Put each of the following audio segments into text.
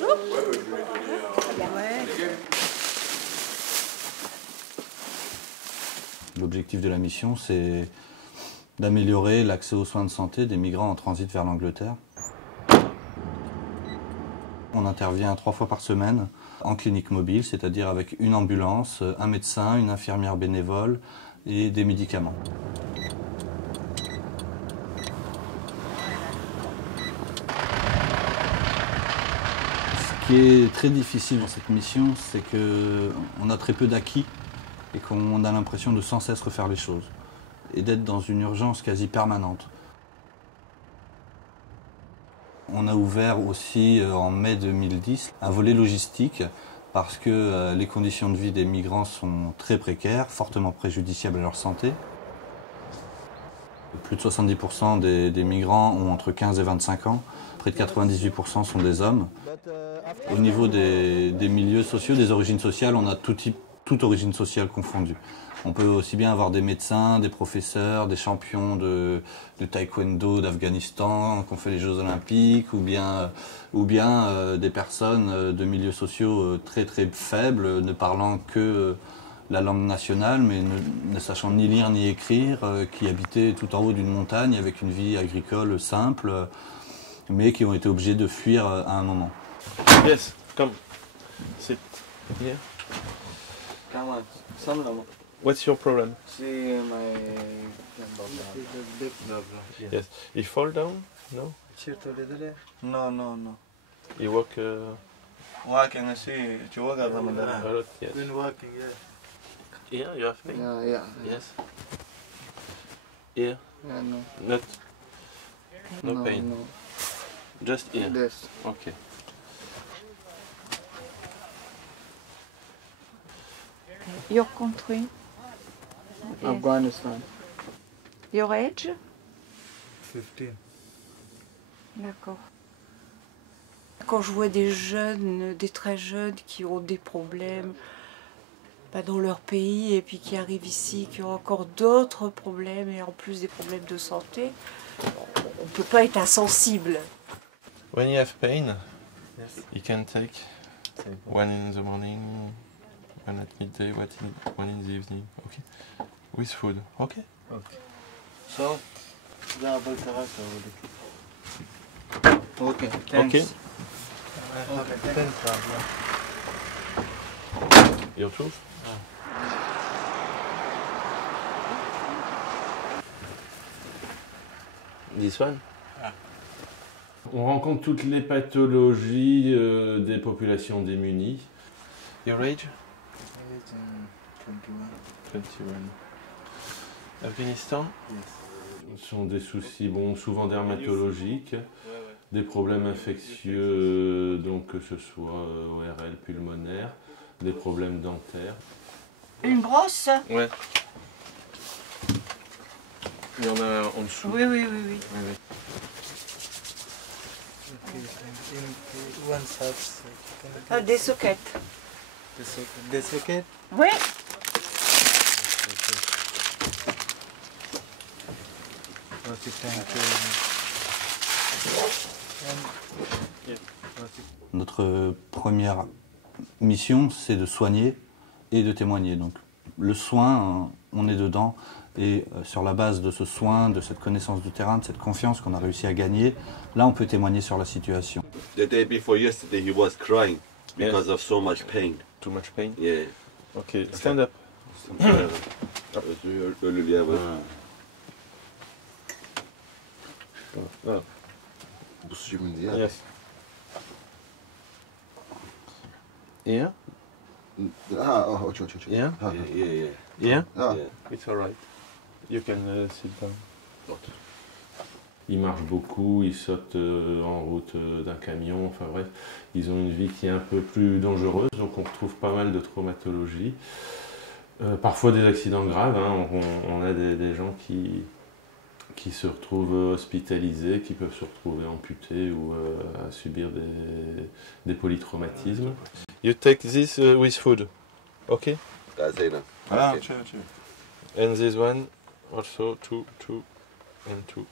Bonjour. L'objectif de la mission, c'est d'améliorer l'accès aux soins de santé des migrants en transit vers l'Angleterre. On intervient 3 fois par semaine en clinique mobile, c'est-à-dire avec une ambulance, un médecin, une infirmière bénévole et des médicaments. Ce qui est très difficile dans cette mission, c'est qu'on a très peu d'acquis et qu'on a l'impression de sans cesse refaire les choses et d'être dans une urgence quasi permanente. On a ouvert aussi en mai 2010 un volet logistique parce que les conditions de vie des migrants sont très précaires, fortement préjudiciables à leur santé. Plus de 70% des migrants ont entre 15 et 25 ans, près de 98% sont des hommes. Au niveau des milieux sociaux, des origines sociales, on a toute origine sociale confondue. On peut aussi bien avoir des médecins, des professeurs, des champions de taekwondo d'Afghanistan qui ont fait les Jeux Olympiques, ou bien des personnes de milieux sociaux très très faibles, ne parlant que la langue nationale, mais ne sachant ni lire ni écrire, qui habitaient tout en haut d'une montagne avec une vie agricole simple, mais qui ont été obligés de fuir à un moment. Yes, come. Sit here. Come on, some level. What's your problem? See my Yes. He fall down? No? No, no, no. He walk Walking, I see. You walk out a lot? Yes. Been walking, yeah. Here you have pain? Yeah. Yes. Here? Yeah, no. Not? No pain? No. Just here? This. Okay. Your country? Yes. Afghanistan. Your age? 15. D'accord. Quand je vois des jeunes, des très jeunes qui ont des problèmes dans leur pays et puis qui arrivent ici, qui ont encore d'autres problèmes et en plus des problèmes de santé, on ne peut pas être insensible. When you have pain, Yes. you can take one in the morning, one at midday, one in the evening. Okay. With food. Okay. Okay. So, okay, thanks. Okay. Okay, thanks. Your tooth? This one? On rencontre toutes les pathologies des populations démunies. Your age? 21. Afghanistan? Ce sont des soucis souvent dermatologiques, des problèmes infectieux, donc que ce soit ORL pulmonaire, des problèmes dentaires. Une brosse? Ouais. Il y en a en dessous. Oui. One such. Des soquettes. This okay? Oui. Okay, thank you. Notre première mission, c'est de soigner et de témoigner. Donc, le soin, on est dedans, et sur la base de ce soin, de cette connaissance du terrain, de cette confiance qu'on a réussi à gagner, là, on peut témoigner sur la situation. The day before yesterday, he was crying because of so much pain. Too much pain? Yeah. Okay, stand up. Le lien, ouais. Yes. Here? Here? Yeah. Here? Yeah. It's alright. You can sit down. Ils marchent beaucoup, ils sautent en route d'un camion, enfin bref, ils ont une vie qui est un peu plus dangereuse, donc on retrouve pas mal de traumatologie. Parfois des accidents graves, hein. On a des gens qui se retrouvent hospitalisés, qui peuvent se retrouver amputés ou à subir des polytraumatismes. You take this with food, okay? That's it. Ah, Okay. And this one also, two, and two.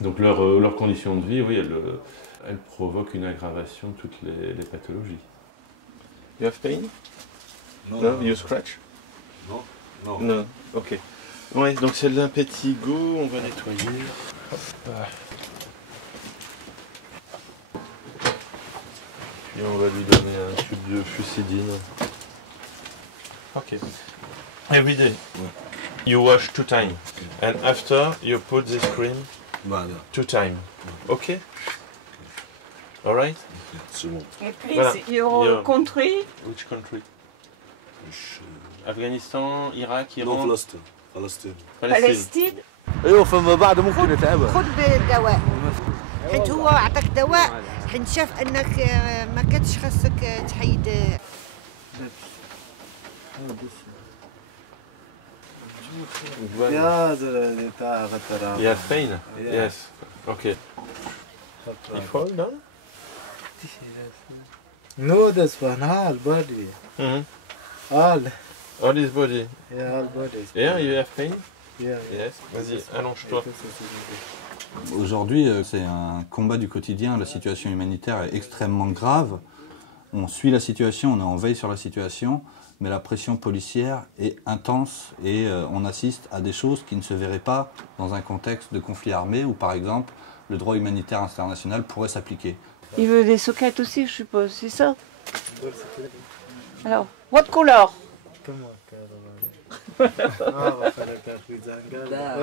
Donc leurs conditions de vie, oui, elles provoquent une aggravation de toutes les pathologies. You have pain? No, you scratch? No, no. Non, ok. Ouais, donc c'est de l'impétigo, on va nettoyer. Hop. Puis on va lui donner un tube de fusidine. Ok. Every day. You wash 2 times. And after you put this cream 2 times. Ok? Alright? C'est bon. Et please, Voilà. your country? Which country? Afghanistan, Irak, نو Iran, فلسطين فلسطين Palestine. Palestine? ايوه فما بعد ممكن يتعبها خذ بالدواء حيت هو اعطاك دواء حيت شاف انك ما كنتش خاصك تحيد يا زلمه تاع غترا You have pain? Yeah. Yes. Okay. You fall down? No, this one, all body. Mm-hmm. All All his body. yeah, all body. Yeah, you have pain? Yeah. Yes. Vas-y, allonge-toi. Aujourd'hui, c'est un combat du quotidien. La situation humanitaire est extrêmement grave. On suit la situation, on est en veille sur la situation, mais la pression policière est intense et on assiste à des choses qui ne se verraient pas dans un contexte de conflit armé où, par exemple, le droit humanitaire international pourrait s'appliquer. Il veut des sockets aussi, je suppose, c'est ça? Alors, what color? Come on, Caroline.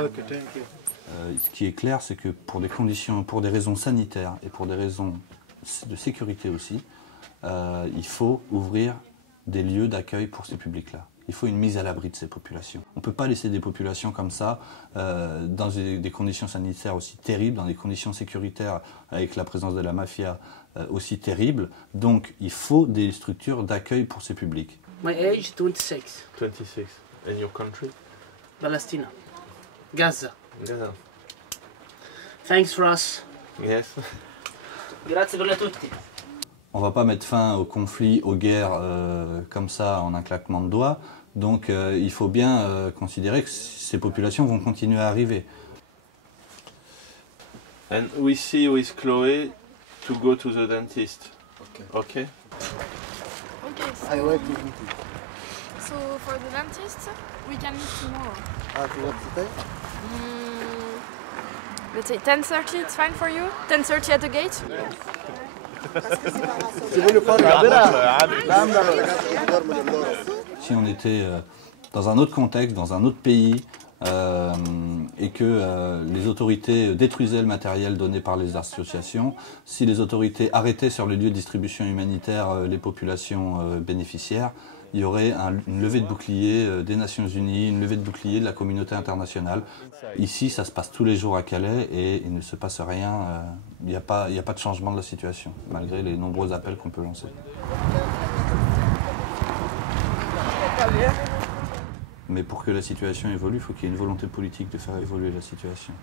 Okay, thank you. Ce qui est clair, c'est que pour des raisons sanitaires et pour des raisons de sécurité aussi, il faut ouvrir des lieux d'accueil pour ces publics-là. Il faut une mise à l'abri de ces populations. On ne peut pas laisser des populations comme ça, dans des conditions sanitaires aussi terribles, dans des conditions sécuritaires avec la présence de la mafia aussi terribles. Donc il faut des structures d'accueil pour ces publics. My age 26. 26. And your country? Palestine. Gaza. Gaza. Thanks for us. Yes. Grazie per tutti. On ne va pas mettre fin au conflit, aux guerres comme ça en un claquement de doigts. Donc il faut bien considérer que ces populations vont continuer à arriver. And we see with Chloé to go to the dentist. Okay? Okay, I so, wait to meet you. so for the dentist, we can meet tomorrow. What's the time? Let's say 10:30, it's fine for you? 10:30 at the gate? Si on était dans un autre contexte, dans un autre pays, et que les autorités détruisaient le matériel donné par les associations, si les autorités arrêtaient sur les lieux de distribution humanitaire les populations bénéficiaires, il y aurait une levée de bouclier des Nations Unies, une levée de bouclier de la communauté internationale. Ici, ça se passe tous les jours à Calais et il ne se passe rien, il n'y a pas de changement de la situation, malgré les nombreux appels qu'on peut lancer. Mais pour que la situation évolue, il faut qu'il y ait une volonté politique de faire évoluer la situation.